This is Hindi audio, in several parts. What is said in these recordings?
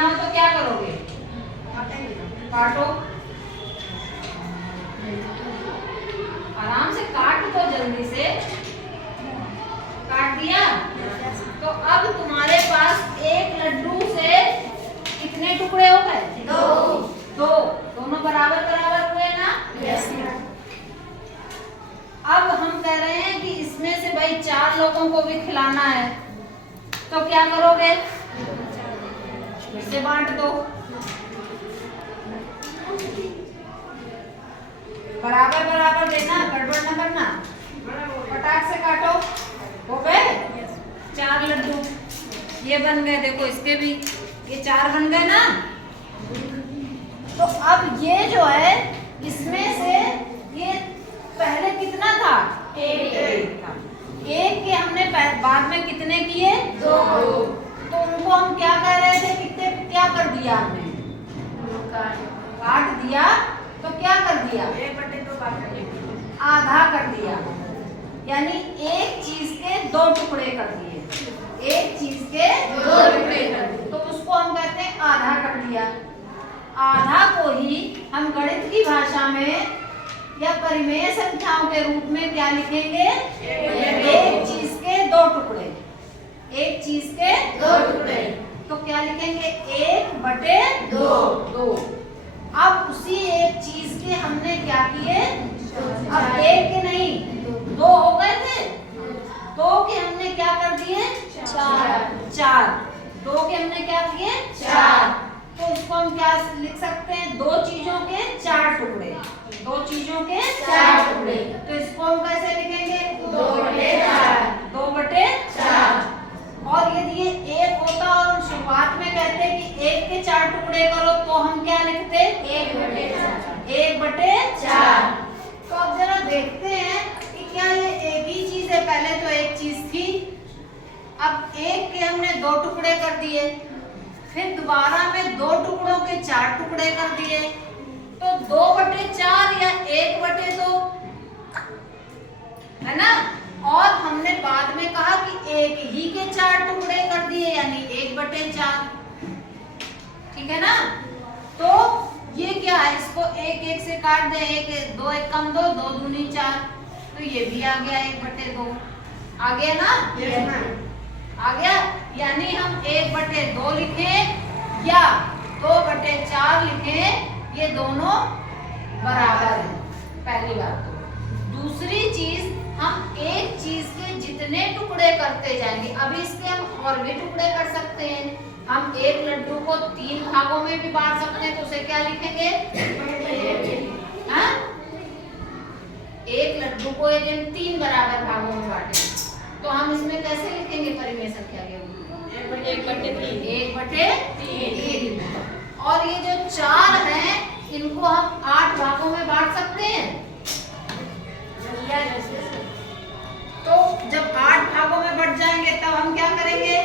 देखना हो तो क्या करोगे? काटो, आराम से काट दो, जल्दी से काट दिया। तो अब तुम्हारे पास एक लड्डू से कितने टुकड़े हो गए? दो। दोनों बराबर बराबर हुए ना? यस। अब हम कह रहे हैं कि इसमें से भाई 4 लोगों को भी खिलाना है, तो क्या करोगे? इसे बांट दो, बराबर बराबर देना, गड़बड़ न करना। फटाक से काटो। हो गए 4 लड्डू, ये बन गए, देखो इसके भी ये 4 बन गए ना। तो अब ये जो है इसमें से ये पहले कितना था? एक था। एक के हमने बाद में कितने किए? 2। तो उनको हम क्या कह रहे थे? कितने क्या कर दिया हमने? काट दिया। तो क्या कर दिया? आधा कर दिया, यानी एक चीज के 2 टुकड़े कर दिए। एक चीज के 2 टुकड़े कर दिए, तो उसको हम कहते हैं आधा कर दिया। आधा को ही हम गणित की भाषा में या परिमेय संख्याओं के रूप में क्या लिखेंगे? एक चीज के 2 टुकड़े। एक चीज के 2 टुकड़े, तो क्या लिखेंगे? 1/2। अब उसी एक चीज के हमने क्या किए? अब एक के नहीं 2 हो गए थे, 2 के हमने क्या कर दिए? 4। 2 के हमने क्या किए? 4। तो इसको हम क्या लिख सकते हैं? 2 चीजों के 4 टुकड़े। 2 चीजों के 4 टुकड़े, तो इसको हम कैसे लिखेंगे? 2/4। 2/4। और यदि ये 1 होता और हम शुरुआत में कहते कि 1 के 4 टुकड़े करो, तो हम क्या लिखते? 1/4। तो अब जरा देखते हैं कि क्या ये एक ही चीज है? पहले तो एक चीज थी, अब 1 के हमने 2 टुकड़े कर दिए, फिर दोबारा में 2 टुकड़ों के 4 टुकड़े कर दिए, तो 2/4 या 1/2 है ना। और हमने बाद में कहा कि एक ही के 4 टुकड़े कर दिए, यानी 1/4। ठीक है ना। तो ये क्या है? इसको 1 से काट दे, 1 2 1 कम 2 2 दूनी 4, तो ये भी आ गया 1/2। आ गया ना? आ गया। यानी हम 1/2 लिखें या 2/4 लिखें, ये दोनों बराबर है। पहली बात। तो दूसरी चीज, हम एक चीज के जितने टुकड़े करते जाएंगे, अभी इसके हम और भी टुकड़े कर सकते हैं। हम एक लड्डू को 3 भागों में भी बांट सकते हैं, तो उसे क्या लिखेंगे? हाँ? एक लड्डू को यदि हम 3 बराबर भागों में बांटे, तो हम इसमें कैसे लिखेंगे परिमेय संख्या के रूप में? 1/3। और ये जो 4 हैं, इनको हम 8 भागों में बांट सकते हैं। तो जब 8 भागों में बढ़ जाएंगे, तब हम क्या करेंगे?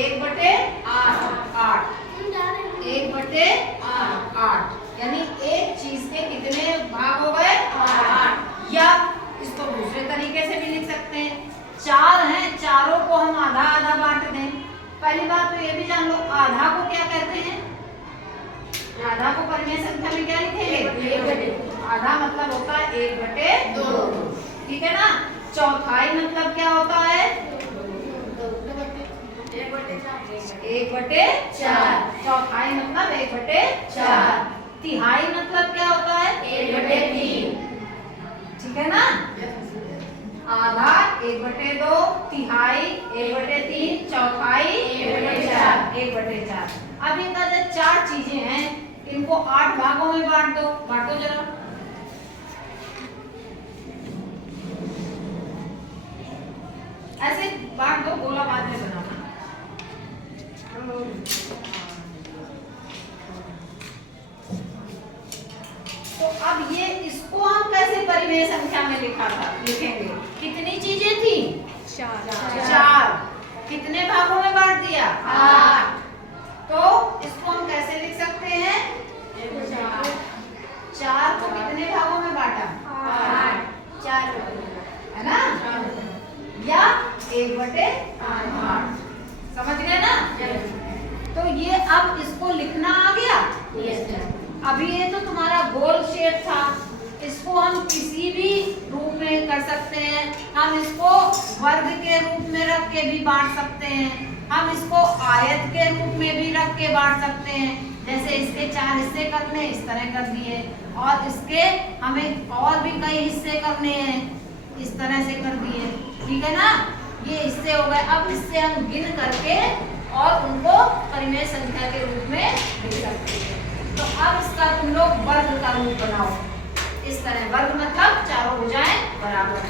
1/8। 1/8, यानी एक चीज के कितने भाग हो गए? 8। या इसको दूसरे तरीके से भी लिख सकते हैं, 4 हैं, चारों को हम आधा आधा बांट दें। पहली बात तो ये भी जान लो, आधा को क्या कहते हैं? आधा को परिमेय संख्या में क्या लिखेंगे? आधा मतलब होता है 1/2। ठीक है ना। चौथाई मतलब क्या होता है? 1/4। चौथाई मतलब 1/4। तिहाई मतलब क्या होता है? 1/3। ठीक है ना। आधा 1/2, तिहाई 1/3, चौथाई 1/4। अब इनका जो 4 चीजें हैं, इनको 8 भागों में बांट दो। बांटो जरा। ऐसे बांट दो, गोला बाद में बनाना। तो अब ये इसको हम कैसे परिमेय संख्या में लिखेंगे? कितनी चीजें थी? 4। कितने भागों में बांट दिया? 8। तो इसको हम कैसे लिख सकते हैं? 4 को कितने भागों में बांटा? 8। है ना। या 1/8। समझ गए ना? अभी ये तो तुम्हारा गोल शेप था, इसको हम किसी भी रूप में कर सकते हैं। हम इसको वर्ग के रूप में रख के भी बांट सकते हैं, हम इसको आयत के रूप में भी रख के बांट सकते हैं। जैसे इसके 4 हिस्से करने, इस तरह कर दिए, और इसके हमें और भी कई हिस्से करने हैं, इस तरह से कर दिए। ठीक है ना, ये हिस्से हो गए। अब इससे हम गिन करके और उनको परिमेय संख्या के रूप में लिख सकते हैं। तो अब इसका तुम लोग वर्ग का रूप बनाओ, इस तरह। वर्ग मतलब चारों भुजाएं बराबर।